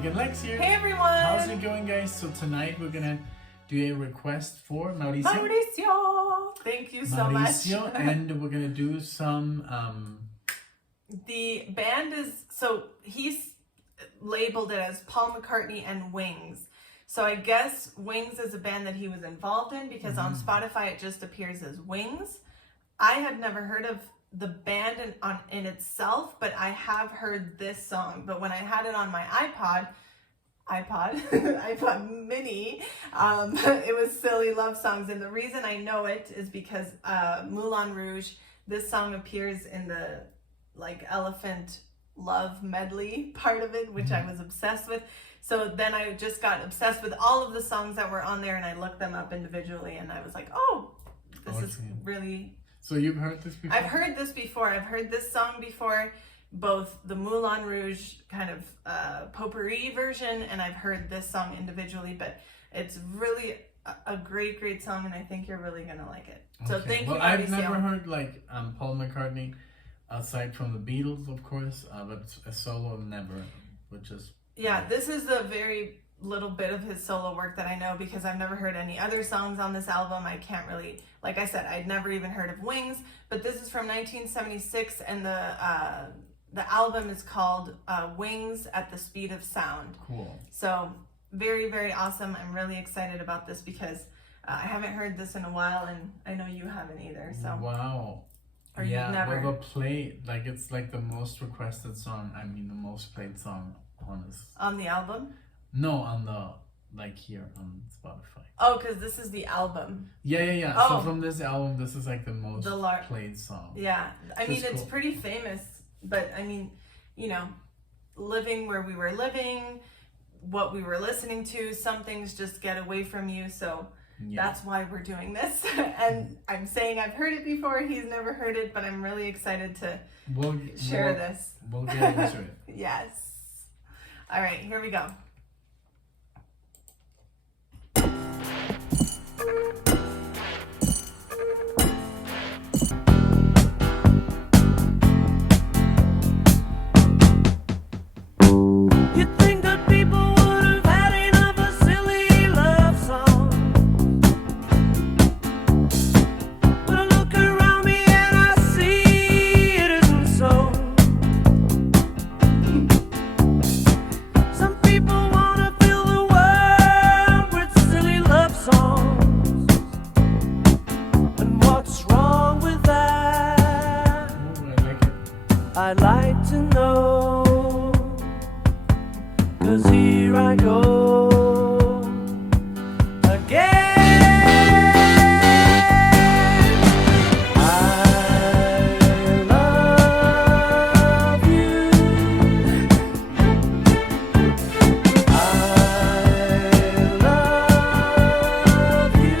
NicknLex here. Hey everyone! How's it going, guys? So tonight we're gonna do a request for Mauricio. Mauricio! Thank you so much. And we're gonna do some The band is, so he's labeled it as Paul McCartney and Wings. So I guess Wings is a band that he was involved in because on Spotify it just appears as Wings. I had never heard of the band in itself, but I have heard this song. But when I had it on my iPod mini, it was Silly Love Songs. And the reason I know it is because Moulin Rouge, this song appears in the elephant love medley part of it, which I was obsessed with. So then I just got obsessed with all of the songs that were on there, and I looked them up individually, and I was like, oh, this is really... So you've heard this before? I've heard this before. I've heard this song before, both the Moulin Rouge kind of potpourri version, and I've heard this song individually, but it's really a great song, and I think you're really going to like it. So thank you, Mauricio. I've never heard Paul McCartney, aside from the Beatles, of course, but a solo never, which is... Yeah, this is a very little bit of his solo work that I know because I've never heard any other songs on this album. I can't really, like I said, I'd never even heard of Wings, but this is from 1976, and the album is called Wings at the Speed of Sound. Cool. So very awesome. I'm really excited about this because I haven't heard this in a while, and I know you haven't either. So wow. Or you've never. Well, it's the most requested song. I mean, the most played song on the album. No, on the here on Spotify. Oh, because this is the album. Yeah. Oh. So from this album, this is the most played song. Yeah, I mean it's pretty famous, but I mean, living where we were living, what we were listening to, some things just get away from you. So that's why we're doing this. And I'm saying I've heard it before. He's never heard it, but I'm really excited to share this. We'll get into it. Yes. All right, here we go. I'd like to know, 'cause here I go again. I love you. I love you.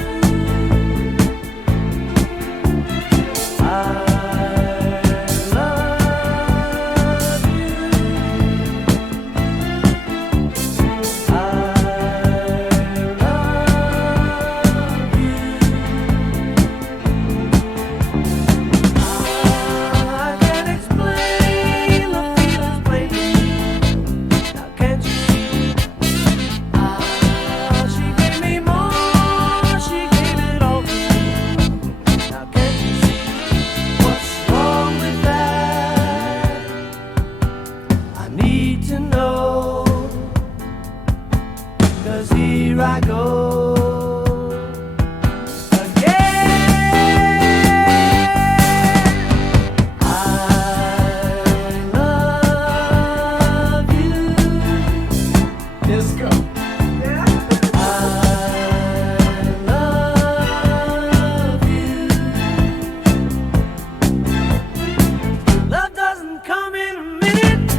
Here I go again. I love you. Disco. Yeah. I love you. Love doesn't come in a minute.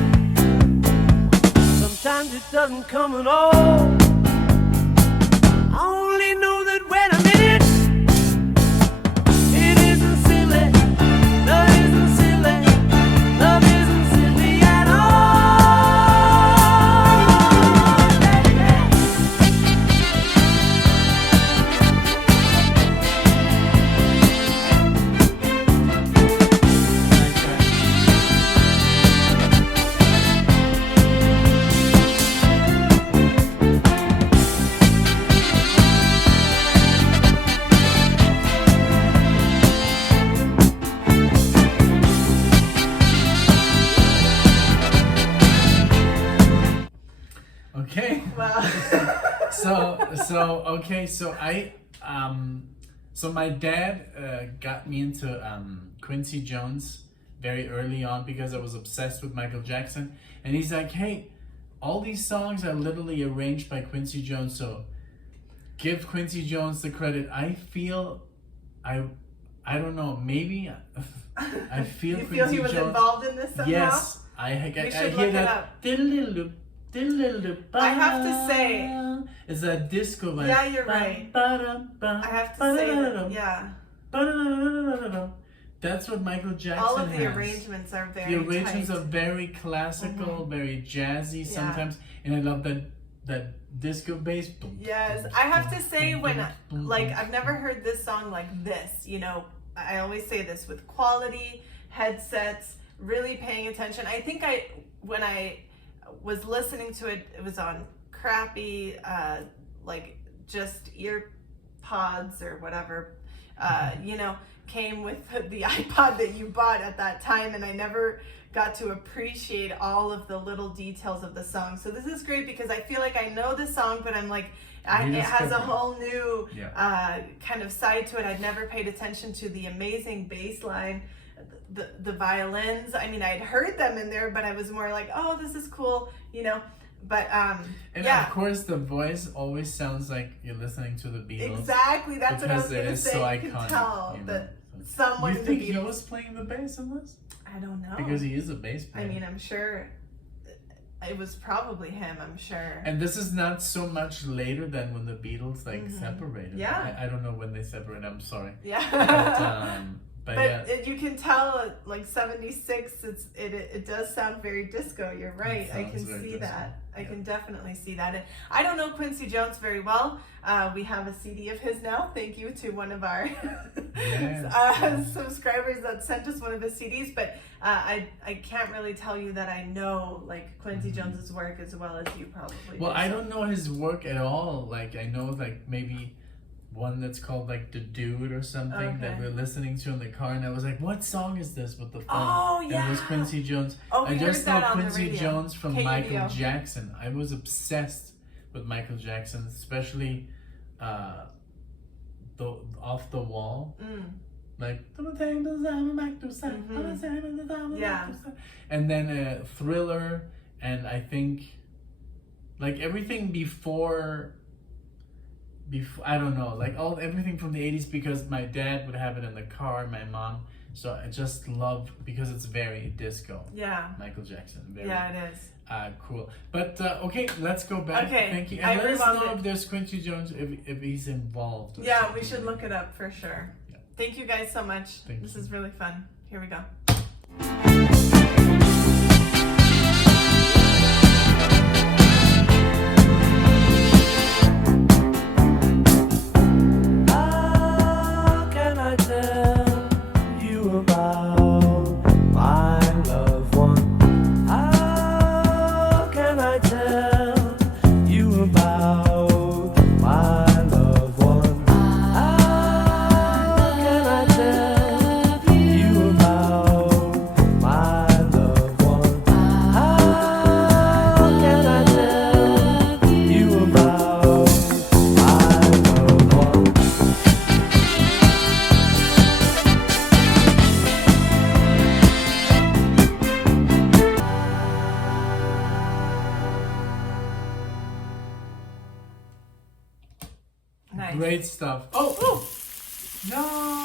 Sometimes it doesn't come at all. I only know that when I'm in it, it isn't silly. Love isn't silly. Love isn't silly at all. So my dad got me into Quincy Jones very early on because I was obsessed with Michael Jackson, and he's like, hey, all these songs are literally arranged by Quincy Jones, so give Quincy Jones the credit. I feel, I don't know, maybe I feel You Quincy feel he was Jones. involved in this somehow? Yes, I should hear look it that. up. Diddle-diddle-doo, I have to say, it's that disco vibe. Yeah, you're right. I have to say that, yeah. That's what Michael Jackson All of the has. arrangements are very The arrangements tight. are very classical, very jazzy sometimes, and I love that disco bass. Yes, I have to say I've never heard this song like this, you know, I always say this with quality, headsets, really paying attention. I think when I was listening to it, it was on crappy, just ear pods or whatever, you know, came with the iPod that you bought at that time, and I never got to appreciate all of the little details of the song. So this is great because I feel like I know the song, but I'm like, it has a whole new kind of side to it. I'd never paid attention to the amazing bass line, the violins. I mean, I'd heard them in there, but I was more like, oh, this is cool, you know. But and of course the voice always sounds like you're listening to the Beatles. Exactly, that's what I was because it going to is say. so You can iconic, tell you know, that so. someone You in think the he Beatles. was playing the bass in this? I don't know. Because he is a bass player. I mean, I'm sure it was probably him, I'm sure. And this is not so much later than when the Beatles separated. Yeah. I don't know when they separated. I'm sorry. Yeah. But you can tell, like 76, it does sound very disco. You're right. I can see that. I can definitely see that. And I don't know Quincy Jones very well. We have a CD of his now. Thank you to one of our subscribers that sent us one of his CDs. But I can't really tell you that I know like Quincy Jones's work as well as you probably do. Well, I don't know his work at all. Like I know like maybe one that's called like The Dude or something that we're listening to in the car, and I was like, what song is this with the phone? Oh, yeah. And it was Quincy Jones. Oh, I just know Quincy radio. Jones from KUBO. Michael Jackson. I was obsessed with Michael Jackson, especially the Off the Wall. Like and then Thriller, and I think like everything before I don't know, like everything from the 80s, because my dad would have it in the car, my mom, so I just love, because it's very disco. Yeah. Michael Jackson. Very, it is. Cool. But okay, let's go back. Okay. Thank you. And let us know if there's Quincy Jones, if he's involved. Yeah, we should look it up for sure. Yeah. Thank you guys so much. This is really fun. Here we go. Nice. Great stuff. Oh! No!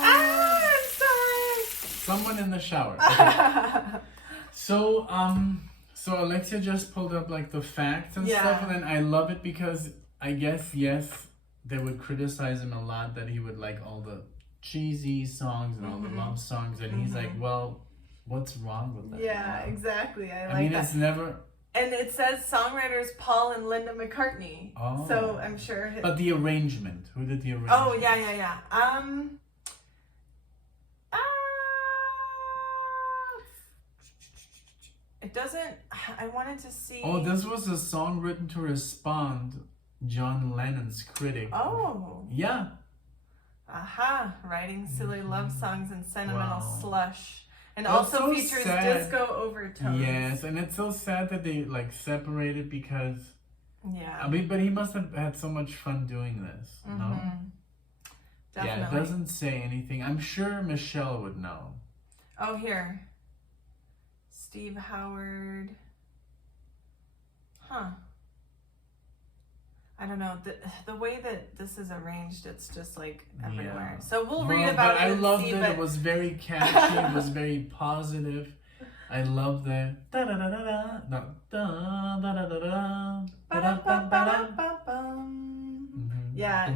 I'm sorry! Someone in the shower. Okay. So Alexia just pulled up like the facts and stuff, and then I love it because I guess, yes, they would criticize him a lot that he would like all the cheesy songs and all the love songs, and he's like, well, what's wrong with that? Yeah, exactly. I mean, that. it's never... And it says songwriters Paul and Linda McCartney. Oh. So I'm sure... But the arrangement. Who did the arrangement? Oh, yeah. It doesn't... I wanted to see... Oh, this was a song written to respond John Lennon's critic. Oh. Yeah. Aha. Writing silly love songs and sentimental slush. And That's also so features sad. disco overtones. Yes, and it's so sad that they like separated because Yeah. I mean, but he must have had so much fun doing this. No? Definitely. Yeah, it doesn't say anything. I'm sure Michelle would know. Oh, here. Steve Howard. Huh. I don't know. The way that this is arranged, it's just like everywhere. Yeah. So we'll read about but it. I loved see, it. but... It was very catchy. It was very positive. I love the da da da da da da da da da da da da. Yeah.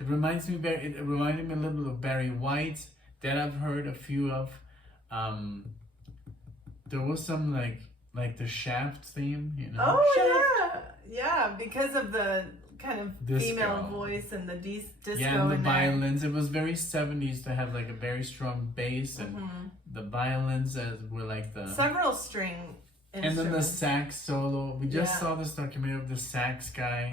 It reminds me very. It reminded me a little of Barry White that I've heard a few of. There was some like the Shaft theme, you know. Oh yeah, because of the kind of Disco. Female voice and the disco. Yeah, and the in there. violins. It was very 70s to have like a very strong bass, and the violins were like the several string and then the instruments. sax solo. We just Yeah. saw this documentary of the sax guy.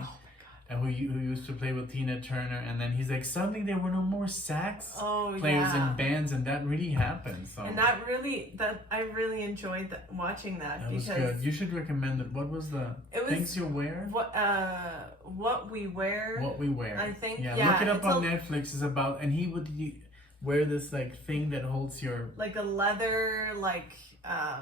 And who used to play with Tina Turner, and then he's like, suddenly there were no more sax players in bands, and that really happened. So and I really enjoyed watching that that because was good. You should recommend it. What was the things you wear? What we wear. What we wear. I think. Yeah, Yeah, look it up on Netflix. It's about, and he would wear this like thing that holds your like a leather yeah.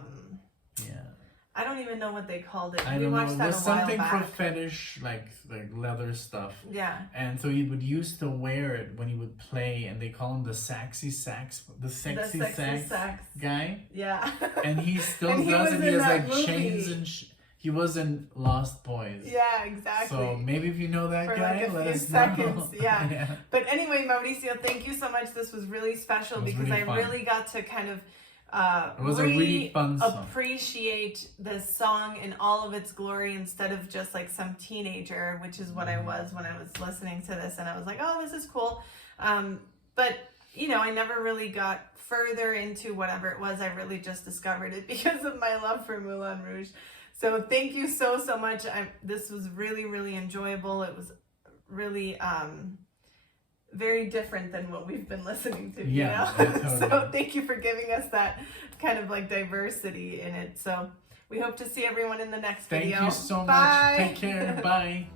I don't even know what they called it. I We don't know. watched that There's a while something for back. fetish, like leather stuff. Yeah. And so he would used to wear it when he would play, and they call him the sexy sax guy. Yeah. And he still And he does was it. He in has that like chains movie. and he was in Lost Boys. Yeah, exactly. So maybe if you know that For guy, like a let few us seconds, know. yeah. But anyway, Mauricio, thank you so much. This was really special It was because really I fun. really got to kind of It was a really fun song. appreciate this song in all of its glory instead of just like some teenager, which is what I was when I was listening to this, and I was like, oh, this is cool. But you know, I never really got further into whatever it was. I really just discovered it because of my love for Moulin Rouge. So thank you so much. This was really, really enjoyable. It was really very different than what we've been listening to, you know? Totally. So thank you for giving us that kind of like diversity in it. So we hope to see everyone in the next video. Thank you so Bye. much. Take care. Bye.